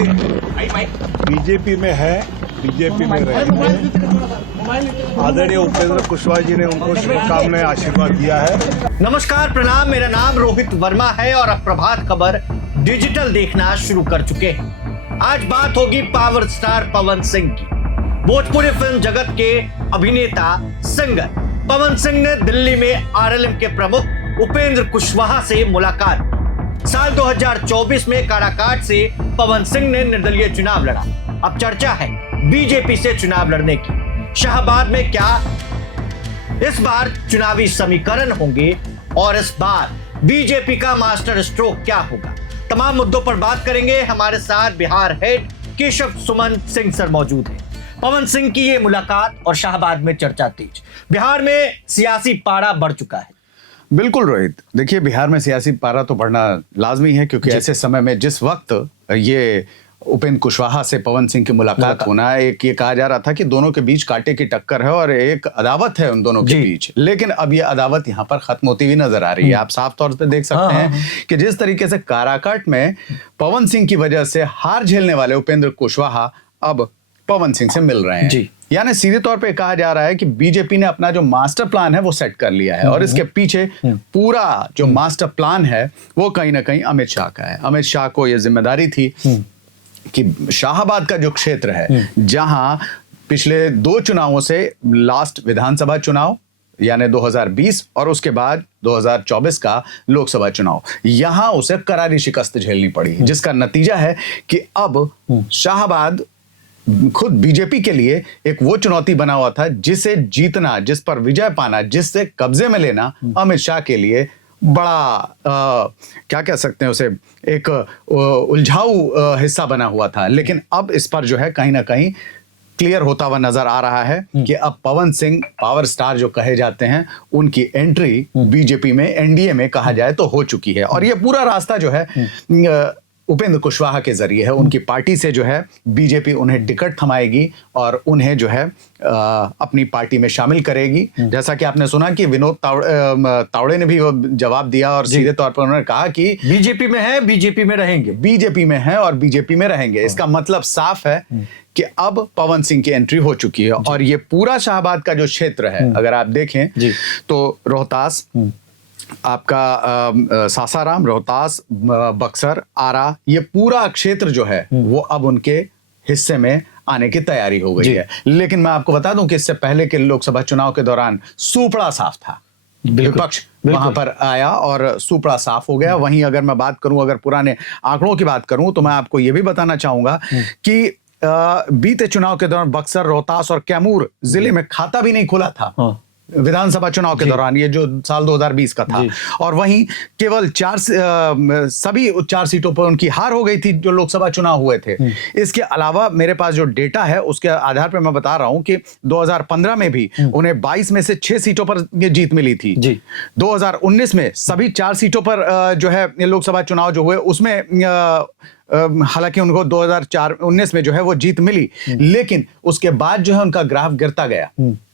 BJP में है, BJP में रहेंगे। आदरणीय उपेंद्र कुशवाहा जी ने उनको शुभकामनाएं, आशीर्वाद दिया है। नमस्कार, प्रणाम। मेरा नाम रोहित वर्मा है और अब प्रभात खबर डिजिटल देखना शुरू कर चुके हैं। आज बात होगी पावर स्टार पवन सिंह की। भोजपुरी फिल्म जगत के अभिनेता सिंगर पवन सिंह ने दिल्ली में आरएलएम के प्रमुख उपेंद्र कुशवाहा से मुलाकात। साल 2024 में काराकाट से पवन सिंह ने निर्दलीय चुनाव लड़ा। अब चर्चा है बीजेपी से चुनाव लड़ने की। शाहबाद में क्या इस बार चुनावी समीकरण होंगे और इस बार बीजेपी का मास्टर स्ट्रोक क्या होगा? तमाम मुद्दों पर बात करेंगे। हमारे साथ बिहार हेड केशव सुमन सिंह सर मौजूद हैं। पवन सिंह की ये मुलाकात और शाहबाद में चर्चा तेज। बिहार में सियासी पारा बढ़ चुका है। बिल्कुल रोहित, देखिए बिहार में सियासी पारा तो बढ़ना लाजमी है, क्योंकि ऐसे समय में जिस वक्त ये उपेंद्र कुशवाहा से पवन सिंह की मुलाकात होना, एक ये कहा जा रहा था कि दोनों के बीच कांटे की टक्कर है और एक अदावत है उन दोनों के बीच, लेकिन अब ये अदावत यहाँ पर खत्म होती हुई नजर आ रही है। आप साफ तौर पे देख सकते हैं कि जिस तरीके से काराकाट में पवन सिंह की वजह से हार झेलने वाले उपेंद्र कुशवाहा अब पवन सिंह से मिल रहे हैं। यानी सीधे तौर पे कहा जा रहा है कि बीजेपी ने अपना जो मास्टर प्लान है वो सेट कर लिया है और इसके पीछे पूरा जो मास्टर प्लान है वो कहीं ना कहीं अमित शाह का है। अमित शाह को ये जिम्मेदारी थी कि शाहबाद का जो क्षेत्र है, जहां पिछले 2 चुनावों से लास्ट विधानसभा चुनाव यानी 2020 और उसके बाद 2024 का लोकसभा चुनाव, यहां उसे करारी शिकस्त झेलनी पड़ी, जिसका नतीजा है कि अब शाहबाद खुद बीजेपी के लिए एक वो चुनौती बना हुआ था जिसे जीतना, जिस पर विजय पाना, जिससे कब्जे में लेना अमित शाह के लिए बड़ा क्या कह सकते हैं उसे, एक उलझाऊ हिस्सा बना हुआ था। लेकिन अब इस पर जो है कहीं ना कहीं क्लियर होता हुआ नजर आ रहा है कि अब पवन सिंह पावर स्टार जो कहे जाते हैं उनकी एंट्री बीजेपी में, एनडीए में कहा जाए तो हो चुकी है। और ये पूरा रास्ता जो है उपेंद्र कुशवाहा के जरिए है। उनकी पार्टी से जो है बीजेपी उन्हें टिकट थमाएगी और उन्हें जो है अपनी पार्टी में शामिल करेगी। जैसा कि आपने सुना कि विनोद तावड़े ने भी वो जवाब दिया और सीधे तौर पर उन्होंने कहा कि बीजेपी में है, बीजेपी में रहेंगे, बीजेपी में है और बीजेपी में रहेंगे। इसका मतलब साफ है कि अब पवन सिंह की एंट्री हो चुकी है। और ये पूरा शाहबाद का जो क्षेत्र है, अगर आप देखें तो रोहतास, आपका सासाराम, रोहतास, बक्सर, आरा, ये पूरा क्षेत्र जो है वो अब उनके हिस्से में आने की तैयारी हो गई है। लेकिन मैं आपको बता दूं कि इससे पहले के लोकसभा चुनाव के दौरान सुपड़ा साफ था, विपक्ष वहां पर आया और सुपड़ा साफ हो गया। वहीं अगर मैं बात करूं, अगर पुराने आंकड़ों की बात करूं, तो मैं आपको यह भी बताना चाहूंगा कि बीते चुनाव के दौरान बक्सर, रोहतास और कैमूर जिले में खाता भी नहीं खुला था विधानसभा चुनाव के दौरान, ये जो साल 2020 का था। और वहीं केवल सभी 4 सीटों पर उनकी हार हो गई थी जो लोकसभा चुनाव हुए थे। इसके अलावा मेरे पास जो डेटा है उसके आधार पर मैं बता रहा हूं कि 2015 में भी उन्हें 22 में से 6 सीटों पर ये जीत मिली थी। 2019 में सभी 4 सीटों पर जो है लोकसभा चुनाव जो हुए उसमें हालांकि उनको 2019 में जो है वो जीत मिली, लेकिन उसके बाद जो है उनका ग्राफ गिरता गया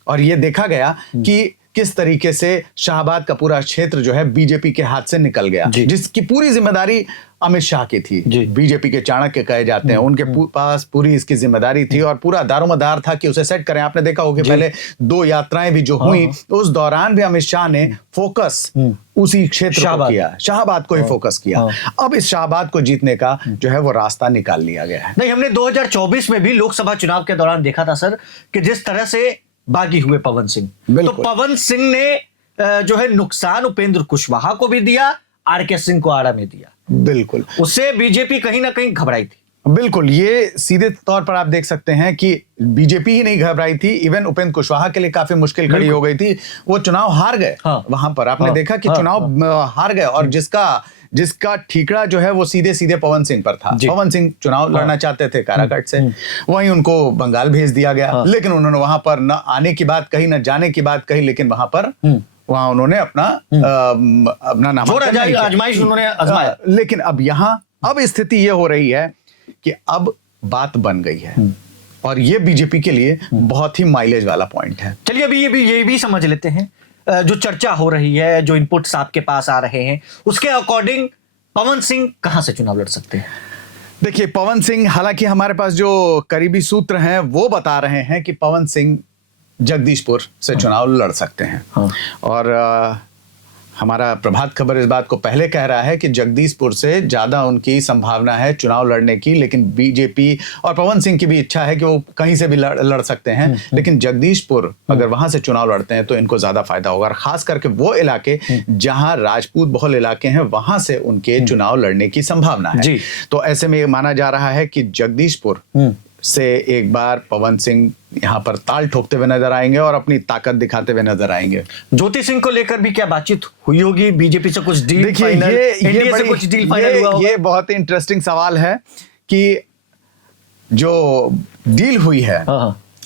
और ये देखा गया कि किस तरीके से शाहबाद का पूरा क्षेत्र जो है बीजेपी के हाथ से निकल गया, जिसकी पूरी जिम्मेदारी अमित शाह की थी। बीजेपी के चाणक्य कहे जाते हैं, उनके पास पूरी इसकी जिम्मेदारी थी और पूरा दारोमदार था कि उसे सेट करें। आपने देखा होगा कि पहले 2 यात्राएं भी जो हुई उस दौरान भी अमित शाह ने फोकस उसी क्षेत्र को किया, शाहबाद को ही फोकस किया। अब इस शाहबाद को जीतने का जो है वो रास्ता निकाल लिया गया है। नहीं, हमने 2024 में भी लोकसभा चुनाव के दौरान देखा था सर कि जिस तरह से बागी हुए पवन सिंह, तो पवन सिंह ने जो है नुकसान उपेंद्र कुशवाहा को भी दिया, आरके सिंह को आरा में दिया। बिल्कुल, उससे बीजेपी कहीं ना कहीं घबराई थी। बिल्कुल, ये सीधे तौर पर आप देख सकते हैं कि बीजेपी ही नहीं घबराई थी, इवन उपेंद्र कुशवाहा के लिए काफी मुश्किल खड़ी हो गई थी। वो चुनाव हार गए। वहां पर आपने देखा कि चुनाव हार गए और जिसका ठीकरा जो है वो सीधे पवन सिंह पर था। पवन सिंह चुनाव लड़ना चाहते थे काराकाट से, वहीं उनको बंगाल भेज दिया गया। लेकिन उन्होंने वहां पर न आने की बात कही, न जाने की बात कही, लेकिन वहां उन्होंने अपना नामांकन आजमाइश उन्होंने आजमाया। लेकिन अब स्थिति ये हो रही है कि अब बात बन गई है और ये बीजेपी के लिए बहुत ही माइलेज वाला पॉइंट है। चलिए अभी ये भी समझ लेते हैं, जो चर्चा हो रही है, जो इनपुट्स आपके पास आ रहे हैं, उसके अकॉर्डिंग पवन सिंह कहां से चुनाव लड़ सकते हैं? देखिए पवन सिंह, हालांकि हमारे पास जो करीबी सूत्र हैं वो बता रहे हैं कि पवन सिंह जगदीशपुर से चुनाव लड़ सकते हैं। और हमारा प्रभात खबर इस बात को पहले कह रहा है कि जगदीशपुर से ज्यादा उनकी संभावना है चुनाव लड़ने की, लेकिन बीजेपी और पवन सिंह की भी इच्छा है कि वो कहीं से भी लड़ सकते हैं, लेकिन जगदीशपुर अगर वहां से चुनाव लड़ते हैं तो इनको ज्यादा फायदा होगा। और खास करके वो इलाके जहां राजपूत बहुल इलाके हैं वहां से उनके चुनाव लड़ने की संभावना है। तो ऐसे में माना जा रहा है कि जगदीशपुर से एक बार पवन सिंह यहाँ पर ताल ठोकते हुए नजर आएंगे और अपनी ताकत दिखाते हुए नजर आएंगे। ज्योति सिंह को लेकर भी क्या बातचीत हुई होगी? बीजेपी से कुछ डील देखिए एनडीए से कुछ डील फाइनल हुआ होगा? ये बहुत ही इंटरेस्टिंग सवाल है कि जो डील हुई है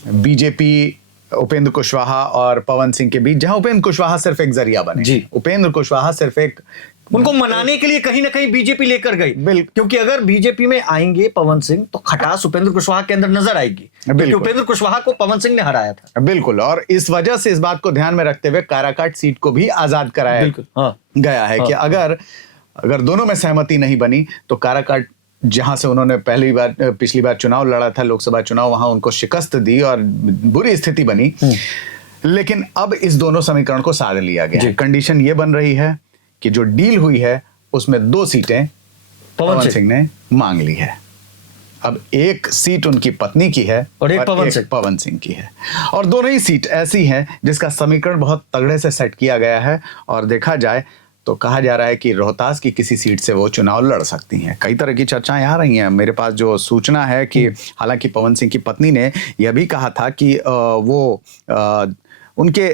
बीजेपी उपेंद्र कुशवाहा और पवन सिंह के बीच, जहां उपेंद्र कुशवाहा सिर्फ एक जरिया बने, उपेंद्र कुशवाहा सिर्फ एक, उनको मनाने के लिए कहीं ना कहीं बीजेपी लेकर गई, क्योंकि अगर बीजेपी में आएंगे पवन सिंह तो खटास उपेंद्र कुशवाहा के अंदर नजर आएगी, क्योंकि उपेंद्र कुशवाहा को पवन सिंह ने हराया था। बिल्कुल, और इस वजह से इस बात को ध्यान में रखते हुए काराकाट सीट को भी आजाद कराया गया है कि अगर दोनों में सहमति नहीं बनी तो काराकाट, जहां से उन्होंने पिछली बार चुनाव लड़ा था, लोकसभा चुनाव, वहां उनको शिकस्त दी और बुरी स्थिति बनी। लेकिन अब इस दोनों समीकरण को साध लिया गया। कंडीशन ये बन रही है कि जो डील हुई है उसमें 2 सीटें पवन सिंह ने मांग ली है। अब एक सीट उनकी पत्नी की है और एक पवन सिंह की है, और दोनों ही सीट ऐसी हैं जिसका समीकरण बहुत तगड़े से सेट किया गया है। और देखा जाए तो कहा जा रहा है कि रोहतास की किसी सीट से वो चुनाव लड़ सकती हैं। कई तरह की चर्चाएं आ रही हैं। मेरे पास जो सूचना है कि हालांकि पवन सिंह की पत्नी ने यह भी कहा था कि वो उनके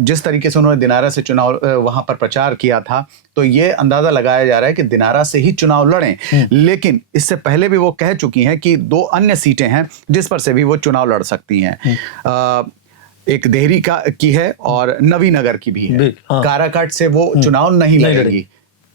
जिस तरीके से उन्होंने दिनारा से चुनाव वहां पर प्रचार किया था, तो ये अंदाजा लगाया जा रहा है कि दिनारा से ही चुनाव लड़ें। लेकिन इससे पहले भी वो कह चुकी हैं कि 2 अन्य सीटें हैं जिस पर से भी वो चुनाव लड़ सकती हैं। एक देहरी की है और नवीनगर की भी है। काराकाट से वो चुनाव नहीं लड़ेगी।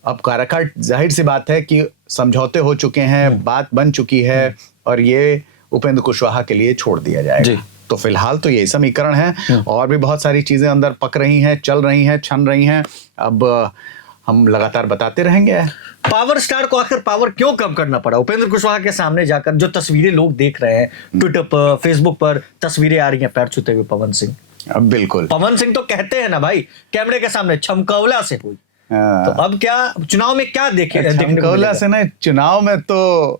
अब काराकाट, जाहिर सी बात है कि समझौते हो चुके हैं, बात बन चुकी है, और ये उपेंद्र कुशवाहा के लिए छोड़ दिया जाएगा। तो फिलहाल तो यही समीकरण है, और भी बहुत सारी चीजें अंदर पक रही हैं, चल रही हैं, छन रही हैं। अब हम लगातार बताते रहेंगे। पावर स्टार को आखिर पावर क्यों कम करना पड़ा? उपेंद्र कुशवाहा के सामने जाकर जो तस्वीरें लोग देख रहे हैं, ट्विटर पर, फेसबुक पर तस्वीरें आ रही हैं पैर छूते हुए पवन सिंह। अब बिल्कुल, पवन सिंह तो कहते हैं ना भाई, कैमरे के सामने छमकौला से हुई। तो अब क्या चुनाव में क्या छमकौला से ना, चुनाव में तो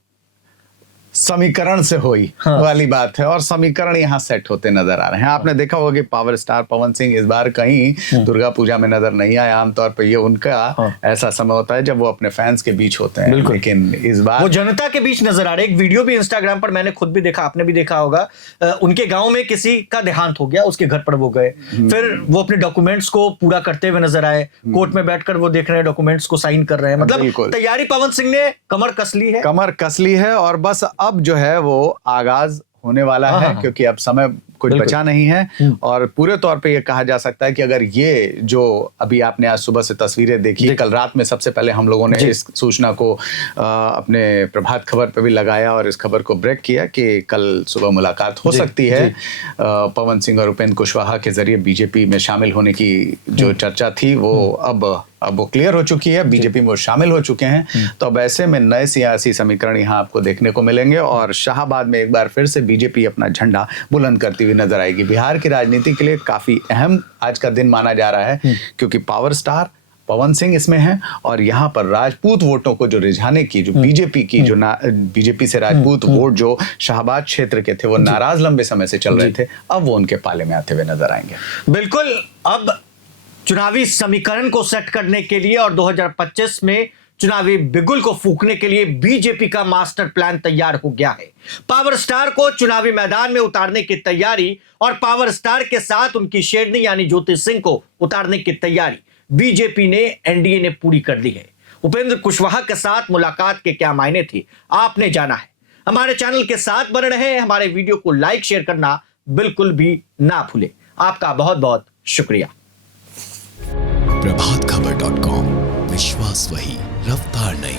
समीकरण से हुई वाली बात है, और समीकरण यहाँ सेट होते नजर आ रहे हैं। आपने देखा होगा कि पावर स्टार पवन सिंह इस बार कहीं दुर्गा पूजा में नजर नहीं आया। आमतौर पर ये उनका ऐसा समय होता है जब वो अपने फैंस के बीच होते हैं, लेकिन इस बार वो जनता के बीच नजर आ रहे। एक वीडियो भी इंस्टाग्राम पर मैंने खुद भी देखा, आपने भी देखा होगा। उनके गाँव में किसी का देहांत हो गया, उसके घर पर वो गए, फिर वो अपने डॉक्यूमेंट्स को पूरा करते हुए नजर आए। कोर्ट में बैठकर वो देख रहे हैं, डॉक्यूमेंट्स को साइन कर रहे हैं। मतलब तैयारी पवन सिंह ने कमर कस ली है, और बस अब जो है वो आगाज होने वाला है, क्योंकि अब समय कुछ बचा नहीं है। और पूरे तौर पे ये कहा जा सकता है कि अगर ये जो अभी आपने आज सुबह से तस्वीरें देखी, कल रात में सबसे पहले हम लोगों ने इस सूचना को अपने प्रभात खबर पे भी लगाया और इस खबर को ब्रेक किया कि कल सुबह मुलाकात हो सकती है पवन सिंह और उपेंद्र कुशवाहा के जरिए बीजेपी में शामिल होने की जो चर्चा थी वो अब वो क्लियर हो चुकी है, बीजेपी में वो शामिल हो चुके हैं। तो अब ऐसे में नए सियासी समीकरण यहाँ आपको देखने को मिलेंगे, और शाहबाद में एक बार फिर से बीजेपी अपना झंडा बुलंद करती हुई नजर आएगी। बिहार की राजनीति के लिए काफी अहम आज का दिन माना जा रहा है, क्योंकि पावर स्टार पवन सिंह इसमें है, और यहाँ पर राजपूत वोटों को जो रिझाने की, जो बीजेपी की जो बीजेपी से राजपूत वोट जो शाहबाद क्षेत्र के थे वो नाराज लंबे समय से चल रहे थे, अब वो उनके पाले में आते हुए नजर आएंगे। बिल्कुल, अब चुनावी समीकरण को सेट करने के लिए और 2025 में चुनावी बिगुल को फूंकने के लिए बीजेपी का मास्टर प्लान तैयार हो गया है। पावर स्टार को चुनावी मैदान में उतारने की तैयारी और पावर स्टार के साथ उनकी शेरनी यानी ज्योति सिंह को उतारने की तैयारी बीजेपी ने, एनडीए ने पूरी कर ली है। उपेंद्र कुशवाहा के साथ मुलाकात के क्या मायने थे आपने जाना है। हमारे चैनल के साथ बने रहे, हमारे वीडियो को लाइक शेयर करना बिल्कुल भी ना भूले। आपका बहुत बहुत शुक्रिया। प्रभातखबर.com, विश्वास वही, रफ्तार नहीं।